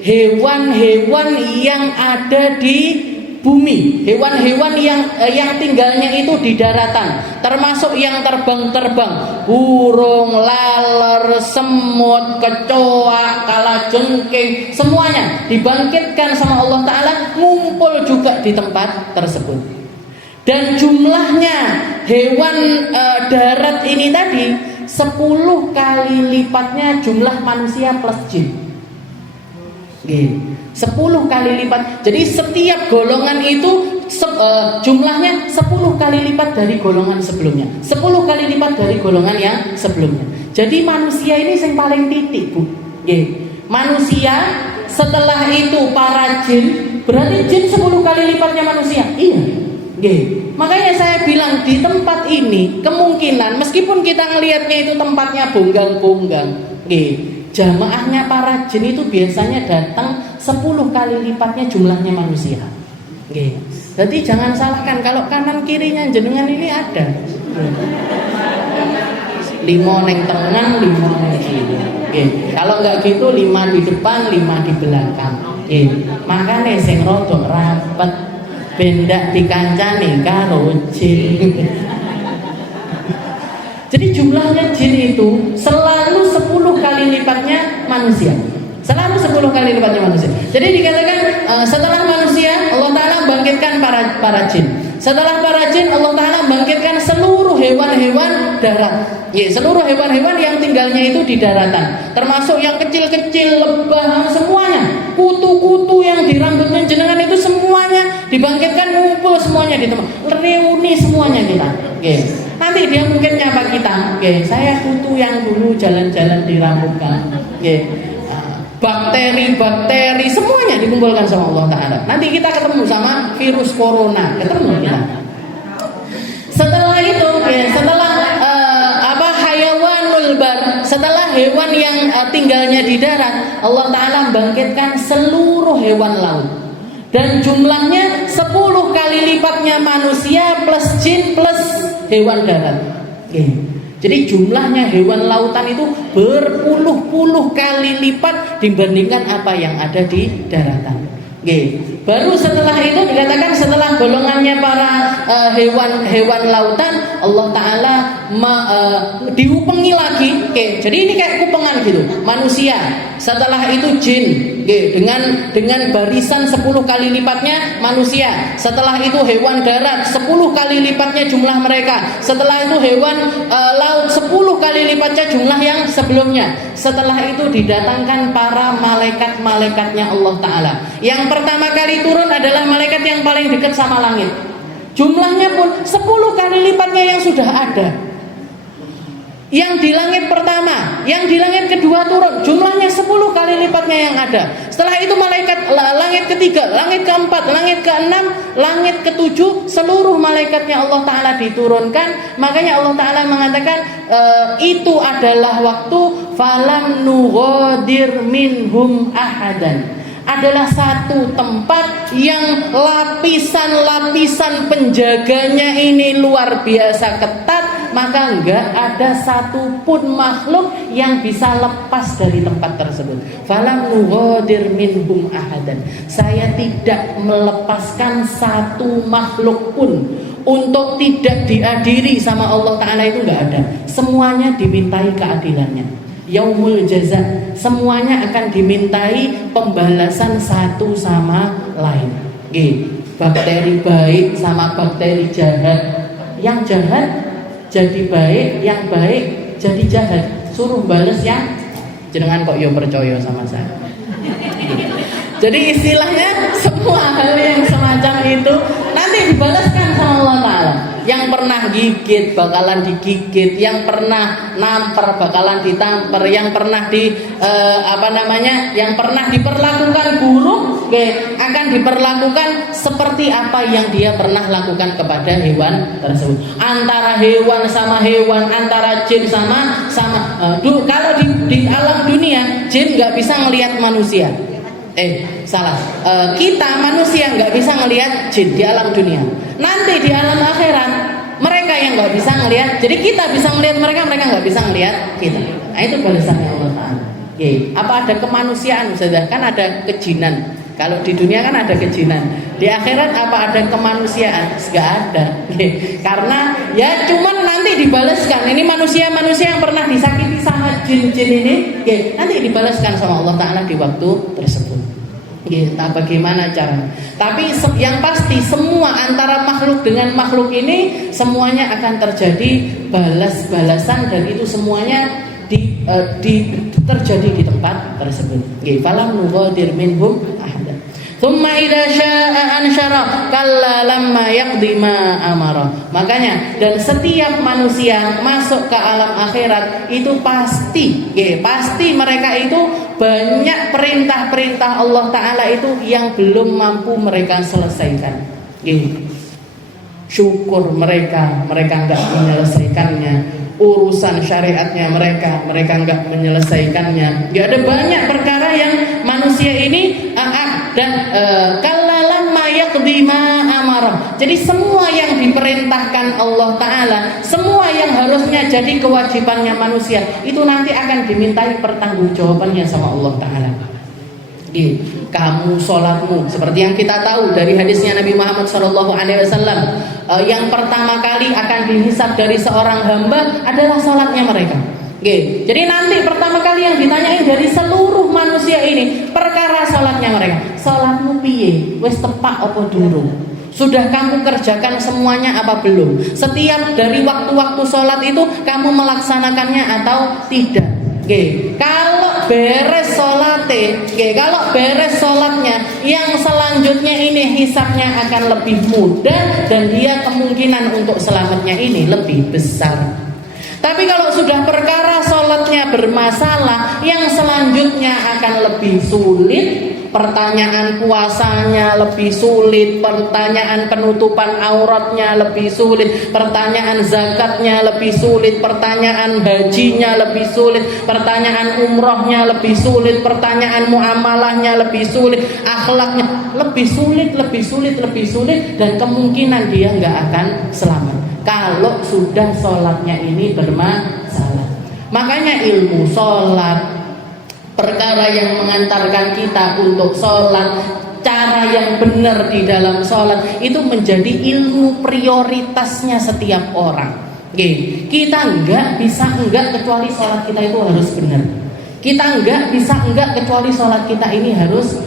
hewan-hewan yang ada di bumi, hewan-hewan yang tinggalnya itu di daratan, termasuk yang terbang-terbang, burung, laler, semut, kecoa, kalajengking, semuanya dibangkitkan sama Allah Ta'ala, ngumpul juga di tempat tersebut. Dan jumlahnya hewan darat ini tadi 10 kali lipatnya jumlah manusia plus jin. 10 kali lipat. Jadi setiap golongan itu jumlahnya 10 kali lipat dari golongan sebelumnya, 10 kali lipat dari golongan yang sebelumnya. Jadi manusia ini yang paling titik, Bu. Manusia, setelah itu para jin, berarti jin 10 kali lipatnya manusia. Iya. Makanya saya bilang di tempat ini kemungkinan meskipun kita ngelihatnya itu tempatnya bonggang-bonggang, jamaahnya para jin itu biasanya datang 10 kali lipatnya jumlahnya manusia. Jadi jangan salahkan kalau kanan kirinya jenengan ini ada 5 neng tengah, 5 neng kiri. Kalau enggak gitu 5 di depan, 5 di belakang. Makanya sing rodok rapet bendak dikancani karo jin. Jadi jumlahnya jin itu selalu 10 kali lipatnya manusia. Selalu 10 kali lipatnya manusia. Jadi dikatakan setelah manusia Allah Ta'ala bangkitkan para jin. Setelah para jin Allah Ta'ala bangkitkan seluruh hewan-hewan darat. Seluruh hewan-hewan yang tinggalnya itu di daratan, termasuk yang kecil-kecil, lebah, semuanya. Kutu-kutu yang di rambutnya jenengan itu semuanya dibangkitkan, ngumpul semuanya di tempat. Reuni semuanya kita. Nanti dia mungkin nyapa kita. Saya kutu yang dulu jalan-jalan di rambut kan. Bakteri-bakteri semuanya dikumpulkan sama Allah Ta'ala. Nanti kita ketemu sama virus corona, ketemu kita. Setelah itu, setelah hayawanul bar, setelah hewan yang tinggalnya di darat, Allah Ta'ala bangkitkan seluruh hewan laut. Dan jumlahnya 10 kali lipatnya manusia plus jin plus hewan darat. Jadi jumlahnya hewan lautan itu berpuluh-puluh kali lipat dibandingkan apa yang ada di daratan. Baru setelah itu dikatakan setelah golongannya para hewan lautan Allah Ta'ala diupengi lagi. Jadi ini kayak kupengan gitu. Manusia, setelah itu jin, dengan barisan 10 kali lipatnya manusia. Setelah itu hewan darat 10 kali lipatnya jumlah mereka. Setelah itu hewan laut 10 kali lipatnya jumlah yang sebelumnya. Setelah itu didatangkan para malaikat-malaikatnya Allah Ta'ala. Yang pertama kali turun adalah malaikat yang paling dekat sama langit. Jumlahnya pun 10 kali lipatnya yang sudah ada. Yang di langit pertama, yang di langit kedua turun, jumlahnya 10 kali lipatnya yang ada. Setelah itu malaikat langit ketiga, langit keempat, langit keenam, langit ketujuh, seluruh malaikatnya Allah Ta'ala diturunkan. Makanya Allah Ta'ala mengatakan itu adalah waktu falam nughadir minhum ahadan. Adalah satu tempat yang lapisan-lapisan penjaganya ini luar biasa ketat, maka enggak ada satupun makhluk yang bisa lepas dari tempat tersebut. Falam nughadir minhum ahadan. Saya tidak melepaskan satu makhluk pun untuk tidak diadili sama Allah Ta'ala, itu enggak ada. Semuanya dimintai keadilannya. Yaumul jaza, semuanya akan dimintai pembalasan satu sama lain. Bakteri baik sama bakteri jahat. Yang jahat jadi baik, yang baik jadi jahat. Suruh balas yang jenengan kok yo percaya sama saya. Jadi istilahnya semua hal yang semacam itu nanti dibalaskan sama Allah Ta'ala. Yang pernah gigit bakalan digigit, yang pernah nampar bakalan ditampar, yang pernah yang pernah diperlakukan buruk akan diperlakukan seperti apa yang dia pernah lakukan kepada hewan tersebut. Antara hewan sama hewan, antara jin sama kalau di alam dunia jin nggak bisa ngelihat manusia. Kita manusia nggak bisa ngelihat jin di alam dunia. Nanti di alam akhirat mereka yang nggak bisa ngelihat, jadi kita bisa ngelihat mereka, mereka nggak bisa ngelihat kita. Nah, itu balasannya Allah Ta'ala. Apa ada kemanusiaan? Sudah kan ada kejinan. Kalau di dunia kan ada kejinan. Di akhirat apa ada kemanusiaan? Nggak ada. Karena ya cuman nanti dibalaskan. Ini manusia-manusia yang pernah disakiti sama jin-jin ini, nanti dibalaskan sama Allah Ta'ala di waktu tersebut. Bagaimana caranya? Tapi yang pasti semua antara makhluk dengan makhluk ini semuanya akan terjadi balas-balasan, dan itu semuanya terjadi di tempat tersebut. Falam nughadir minhum ahada. Tsumma idza syaa'a ansyara kalla lamma yaqdi ma amara. Makanya dan setiap manusia masuk ke alam akhirat itu pasti mereka itu banyak perintah-perintah Allah Ta'ala itu yang belum mampu mereka selesaikan. Syukur mereka enggak menyelesaikannya. Urusan syariatnya mereka enggak menyelesaikannya. Ya ada banyak perkara yang manusia ini kallalamma yaqdi ma amara. Jadi semua yang diperintahkan Allah Ta'ala, semua yang harusnya jadi kewajibannya manusia, itu nanti akan dimintai pertanggungjawabannya sama Allah Ta'ala. Kamu sholatmu, seperti yang kita tahu dari hadisnya Nabi Muhammad SAW, yang pertama kali akan dihisab dari seorang hamba adalah sholatnya mereka. Jadi nanti pertama kali yang ditanyain dari seluruh manusia ini perkara sholatnya mereka. Sholatmu piye? Wis tepak apa durung? Sudah kamu kerjakan semuanya apa belum? Setiap dari waktu-waktu sholat itu kamu melaksanakannya atau tidak? Kalau beres sholatnya, yang selanjutnya ini hisabnya akan lebih mudah dan dia kemungkinan untuk selamatnya ini lebih besar. Tapi kalau sudah perkara sholatnya bermasalah, yang selanjutnya akan lebih sulit. Pertanyaan puasanya lebih sulit, pertanyaan penutupan auratnya lebih sulit, pertanyaan zakatnya lebih sulit, pertanyaan hajinya lebih sulit, pertanyaan umrohnya lebih sulit, pertanyaan muamalahnya lebih sulit, akhlaknya lebih sulit, dan kemungkinan dia nggak akan selamat kalau sudah sholatnya ini bermasalah. Makanya ilmu sholat, perkara yang mengantarkan kita untuk sholat, cara yang benar di dalam sholat itu menjadi ilmu prioritasnya setiap orang. Kita nggak bisa kecuali sholat kita itu harus benar. Kita nggak bisa kecuali sholat kita ini harus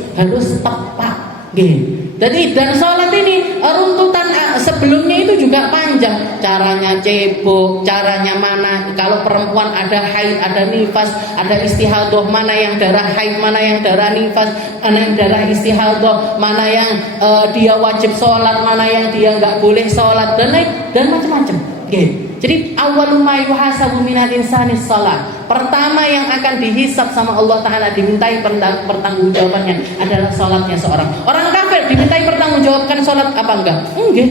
tepat. Jadi dan sholat ini runtutan sebelumnya itu juga panjang. Caranya cebok, caranya mana, kalau perempuan ada haid, ada nifas, ada istihadah, mana yang darah haid, mana yang darah nifas, mana yang darah istihadah, mana yang dia wajib sholat, mana yang dia nggak boleh sholat, dan macam-macam. Jadi awwalu ma yuhasabu minal insani shalah. Pertama yang akan dihisab sama Allah Ta'ala, dimintai pertanggungjawabannya adalah sholatnya seorang. Orang kafir dimintai pertanggungjawabkan sholat apa enggak? Enggak.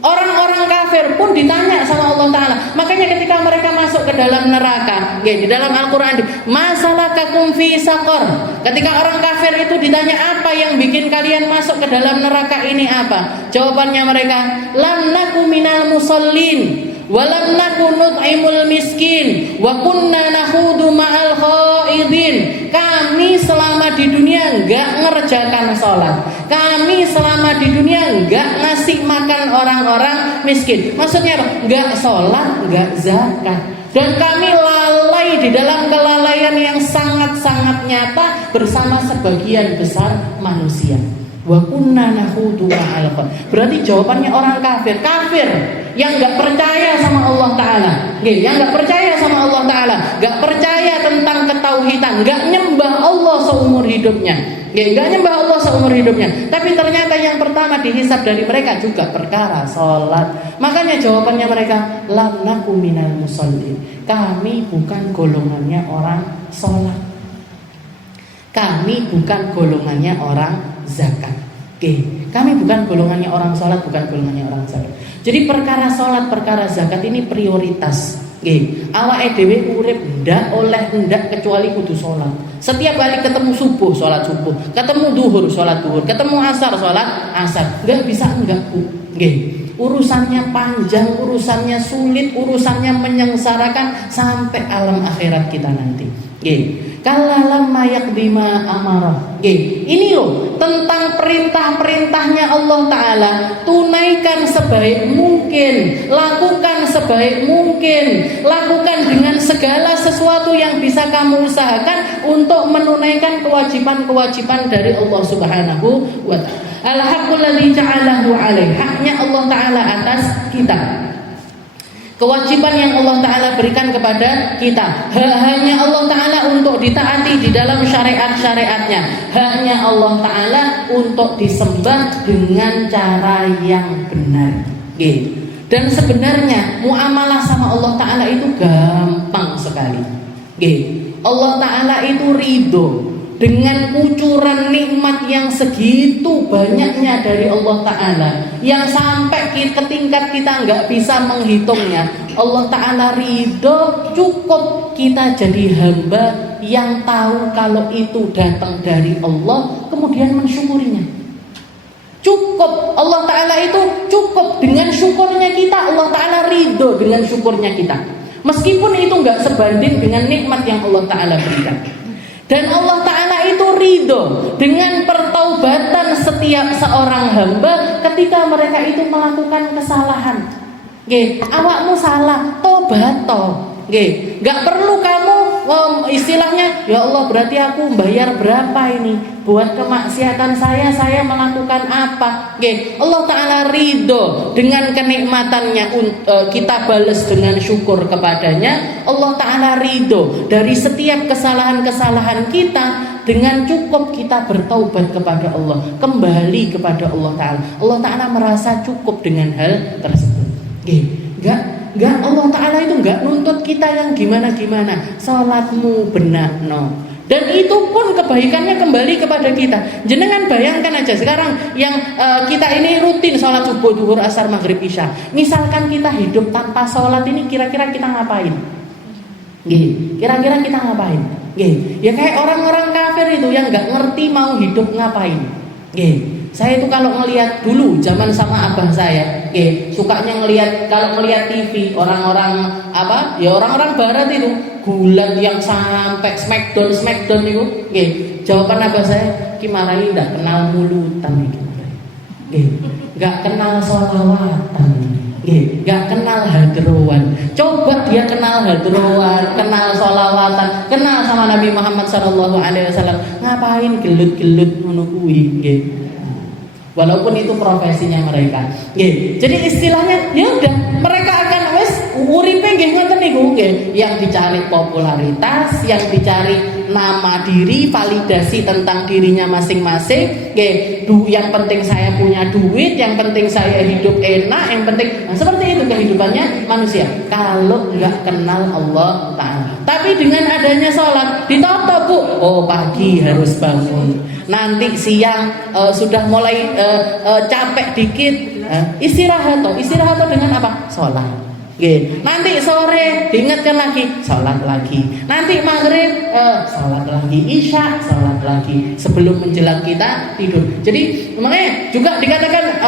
Orang-orang kafir pun ditanya sama Allah Ta'ala. Makanya ketika mereka masuk ke dalam neraka, di dalam Al-Quran, masalakakum fi saqar. Ketika orang kafir itu ditanya apa yang bikin kalian masuk ke dalam neraka ini apa? Jawabannya mereka, lam naku minal musallin, walam naku nut'imul miskin, wa kunna nakhudu ma'al khaidin. Kami selama di dunia enggak ngerjakan sholat. Kami selama di dunia enggak ngasih makan orang-orang miskin. Maksudnya apa? Enggak sholat, enggak zakat. Dan kami lalai di dalam kelalaian yang sangat-sangat nyata bersama sebagian besar manusia. Wa kunna nakhudu ma'al khaidin. Berarti jawabannya orang kafir yang nggak percaya sama Allah Ta'ala, yang nggak percaya sama Allah Ta'ala, nggak percaya tentang ketauhidan, nggak nyembah Allah seumur hidupnya, nggak nyembah Allah seumur hidupnya. Tapi ternyata yang pertama dihisab dari mereka juga perkara sholat. Makanya jawabannya mereka, lam naku minal musallin. Kami bukan golongannya orang sholat. Kami bukan golongannya orang zakat. Oke, kami bukan golongannya orang sholat, bukan golongannya orang zakat. Jadi perkara sholat, perkara zakat ini prioritas. Oke, awake dhewe urip ndak oleh ndak kecuali kudu sholat. Setiap kali ketemu subuh sholat subuh, ketemu duhur sholat duhur, ketemu asar sholat asar. Nggak bisa enggak bu. Oke, urusannya panjang, urusannya sulit, urusannya menyengsarakan sampai alam akhirat kita nanti. Oke, kalalam mayak bima amarah. Ini loh tentang perintah-perintahnya Allah Ta'ala. Tunaikan sebaik mungkin, lakukan sebaik mungkin, lakukan dengan segala sesuatu yang bisa kamu usahakan untuk menunaikan kewajiban-kewajiban dari Allah Subhanahu wa Ta'ala. Al-haqqul ladzi ja'alahu 'alaih, haknya Allah Ta'ala atas kita. Kewajiban yang Allah Ta'ala berikan kepada kita, hanya Allah Ta'ala untuk ditaati di dalam syariat-syariatnya, hanya Allah Ta'ala untuk disembah dengan cara yang benar. Dan sebenarnya muamalah sama Allah Ta'ala itu gampang sekali. Allah Ta'ala itu ridho dengan kucuran nikmat yang segitu banyaknya dari Allah Ta'ala, yang sampai ke tingkat kita nggak bisa menghitungnya. Allah Ta'ala ridho, cukup kita jadi hamba yang tahu kalau itu datang dari Allah, kemudian mensyukurinya. Cukup, Allah Ta'ala itu cukup dengan syukurnya kita. Allah Ta'ala ridho dengan syukurnya kita, meskipun itu nggak sebanding dengan nikmat yang Allah Ta'ala berikan. Dan Allah Ta'ala itu ridho dengan pertaubatan setiap seorang hamba ketika mereka itu melakukan kesalahan. Awakmu salah, tobat toh. Gak perlu kamu istilahnya, ya Allah berarti aku bayar berapa ini buat kemaksiatan saya melakukan apa. Allah Ta'ala ridho dengan kenikmatannya, kita balas dengan syukur kepadanya. Allah Ta'ala ridho dari setiap kesalahan-kesalahan kita, dengan cukup kita bertaubat kepada Allah, kembali kepada Allah Ta'ala. Allah Ta'ala merasa cukup dengan hal tersebut. Enggak, Allah Ta'ala itu enggak nuntut kita yang gimana-gimana. Salatmu benar, no. Dan itu pun kebaikannya kembali kepada kita. Jenengan bayangkan aja sekarang yang kita ini rutin salat subuh, duhur, asar, maghrib, isya. Misalkan kita hidup tanpa salat ini, kira-kira kita ngapain? Kira-kira kita ngapain? Ya kayak orang-orang kafir itu yang enggak ngerti mau hidup ngapain. Saya itu kalau ngelihat dulu zaman sama abah saya, sukanya ngelihat, kalau ngelihat TV orang-orang apa? Ya orang-orang barat itu gulat yang sampai smackdown itu. Jawaban abah saya, Kimarai ndak kenal mulutan itu. Nggak kenal sholawatan, nggak kenal hadrowan. Coba dia kenal hadrowan, kenal sholawatan, kenal sama Nabi Muhammad SAW, ngapain gelut-gelut ngono kuwi. Walaupun itu profesinya mereka. Jadi istilahnya ya udah, mereka akan wes uripe nggih ngoten niku nggih, yang dicari popularitas, yang dicari nama diri, validasi tentang dirinya masing-masing. Yang penting saya punya duit, yang penting saya hidup enak, yang penting seperti itu kehidupannya manusia kalau nggak kenal Allah Ta'ala. Tapi dengan adanya sholat ditata bu, oh pagi harus bangun, nanti siang sudah mulai capek dikit, istirahat dengan apa? Sholat. Nanti sore diingatkan lagi, sholat lagi. Nanti maghrib sholat lagi, isya sholat lagi, sebelum menjelang kita tidur. Jadi makanya juga dikatakan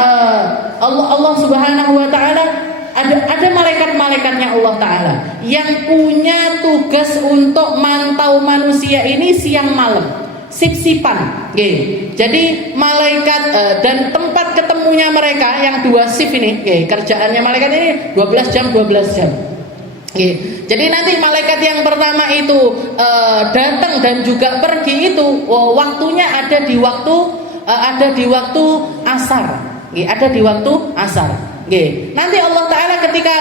Allah Subhanahu Wa Taala ada malaikat-malaikatnya Allah Ta'ala yang punya tugas untuk mantau manusia ini siang malam, sip-sipan. Jadi malaikat dan tempat ketemunya mereka yang dua shift ini, kerjaannya malaikat ini 12 jam. Jadi nanti malaikat yang pertama itu datang dan juga pergi itu waktunya ada di waktu asar. Ada di waktu asar. Nanti Allah Ta'ala ketika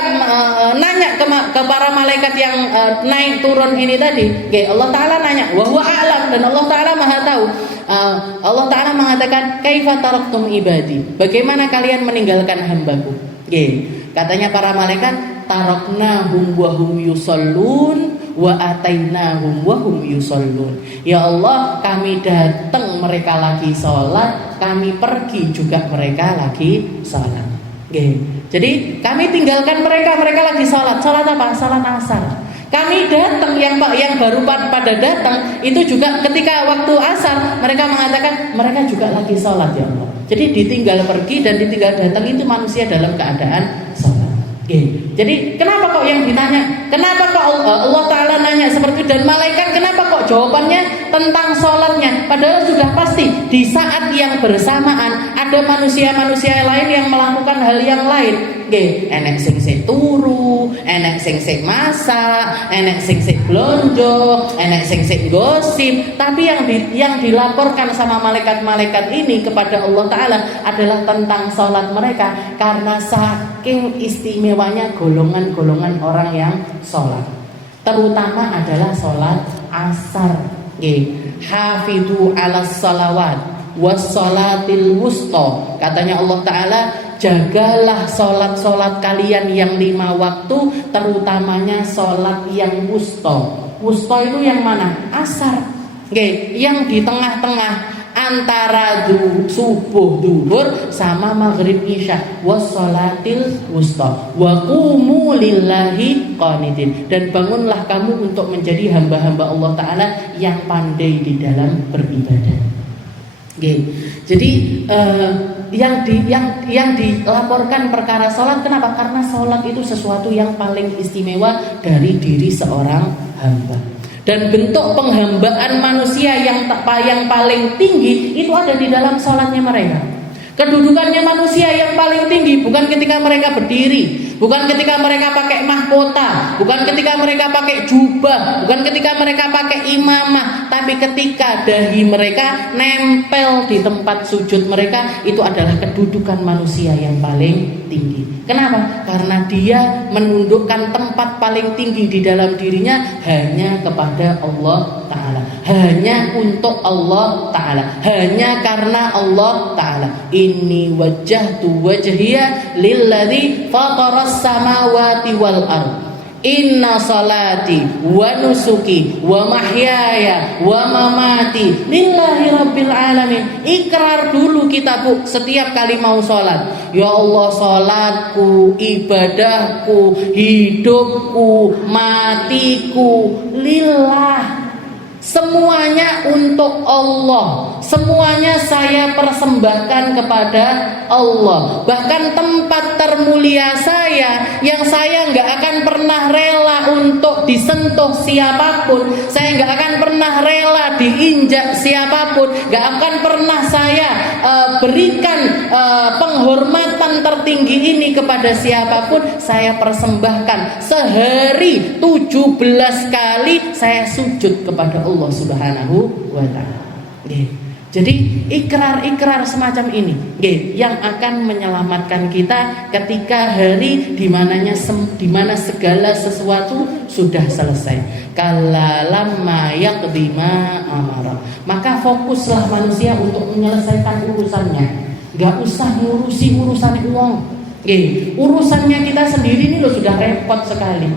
nanya ke para malaikat yang naik turun ini tadi, Allah Ta'ala nanya, wa huwa a'lam, dan Allah Ta'ala maha tahu. Allah Ta'ala mengatakan, kaifa taraktum ibadi, bagaimana kalian meninggalkan hambaku. Katanya para malaikat, taraknahum wa hum yusallun wa atainahum wa hum yushollun. Ya Allah, kami datang mereka lagi sholat, kami pergi juga mereka lagi sholat. Jadi kami tinggalkan mereka lagi sholat. Sholat apa? Sholat asar. Kami datang yang baru pada datang itu juga ketika waktu asar mereka mengatakan mereka juga lagi sholat ya Allah. Jadi ditinggal pergi dan ditinggal datang itu manusia dalam keadaan sholat. Jadi kenapa kok yang ditanya? Kenapa kok Allah Ta'ala nanya seperti itu? Dan malaikat kenapa kok jawabannya tentang sholatnya? Padahal sudah pasti di saat yang bersamaan ada manusia-manusia lain yang melakukan hal yang lain. Enek sing turu, enek sing masak, enek sing blonjo, enek sing gosip. Tapi yang dilaporkan sama malaikat-malaikat ini kepada Allah Ta'ala adalah tentang sholat mereka. Karena saking istimewanya golongan-golongan orang yang sholat, terutama adalah sholat asar. Hafidhu ala sholawat wassolatil wusta. Katanya Allah Ta'ala, jagalah sholat-sholat kalian yang 5 waktu, terutamanya sholat yang wusta. Wusta itu yang mana? Asar. Yang di tengah-tengah antara subuh duhur sama maghrib isya. Wassolatil wusta wa qumu lillahi qanitin. Dan bangunlah kamu untuk menjadi hamba-hamba Allah Ta'ala yang pandai di dalam beribadah. Jadi yang dilaporkan perkara sholat, kenapa? Karena sholat itu sesuatu yang paling istimewa dari diri seorang hamba. Dan bentuk penghambaan manusia yang paling tinggi itu ada di dalam sholatnya mereka. Kedudukannya manusia yang paling tinggi bukan ketika mereka berdiri, bukan ketika mereka pakai mahkota, bukan ketika mereka pakai jubah, bukan ketika mereka pakai imamah, tapi ketika dahi mereka nempel di tempat sujud mereka. Itu adalah kedudukan manusia yang paling tinggi. Kenapa? Karena dia menundukkan tempat paling tinggi di dalam dirinya hanya kepada Allah Ta'ala, hanya untuk Allah Ta'ala, hanya karena Allah Ta'ala. Inni wajjahtu wajhiya lilladzi fataras samawati wal ardh. Inna salati wa nusuki wa mahyaya wa mamati lillahi rabbil alamin. Ikrar dulu kita, Bu, setiap kali mau sholat. Ya Allah, sholatku, ibadahku, hidupku, matiku lillah. Semuanya untuk Allah. Semuanya saya persembahkan kepada Allah. Bahkan tempat termulia saya, yang saya nggak akan pernah rela untuk disentuh siapapun, saya nggak akan pernah rela diinjak siapapun, nggak akan pernah saya berikan penghormatan tertinggi ini kepada siapapun. Saya persembahkan sehari 17 kali saya sujud kepada Allah Subhanahu wa Ta'ala. Jadi ikrar-ikrar semacam ini yang akan menyelamatkan kita ketika hari di mana segala sesuatu sudah selesai. Kalla lamma yaqdi ma amara. Maka fokuslah manusia untuk menyelesaikan urusannya. Gak usah ngurusi urusan uang. Urusannya kita sendiri ini loh sudah repot sekali.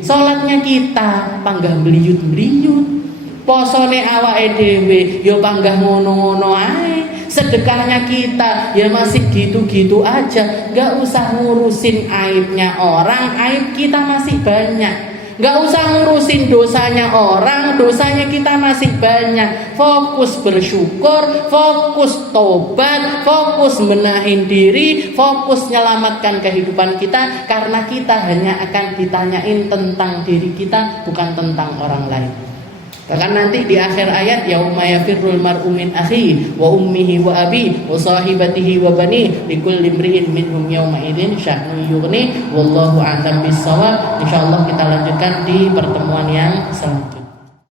Salatnya kita panggah bliyut-bliyut. Posone awake dhewe ya panggah ngono-ngono ae. Sedekahnya kita ya masih gitu-gitu aja. Gak usah ngurusin aibnya orang, aib kita masih banyak. Gak usah ngurusin dosanya orang, dosanya kita masih banyak. Fokus bersyukur, fokus tobat, fokus menahin diri, fokus menyelamatkan kehidupan kita. Karena kita hanya akan ditanyain tentang diri kita, bukan tentang orang lain. Bahkan nanti di akhir ayat, yauma yafirrul mar'u min akhihi wa ummihi wa abi wa sahibatihi wa bani likulli imri'in minhum yawma idzin sya'nun yughni wallahu a'lam bis-shawab. Insyaallah kita lanjutkan di pertemuan yang selanjutnya.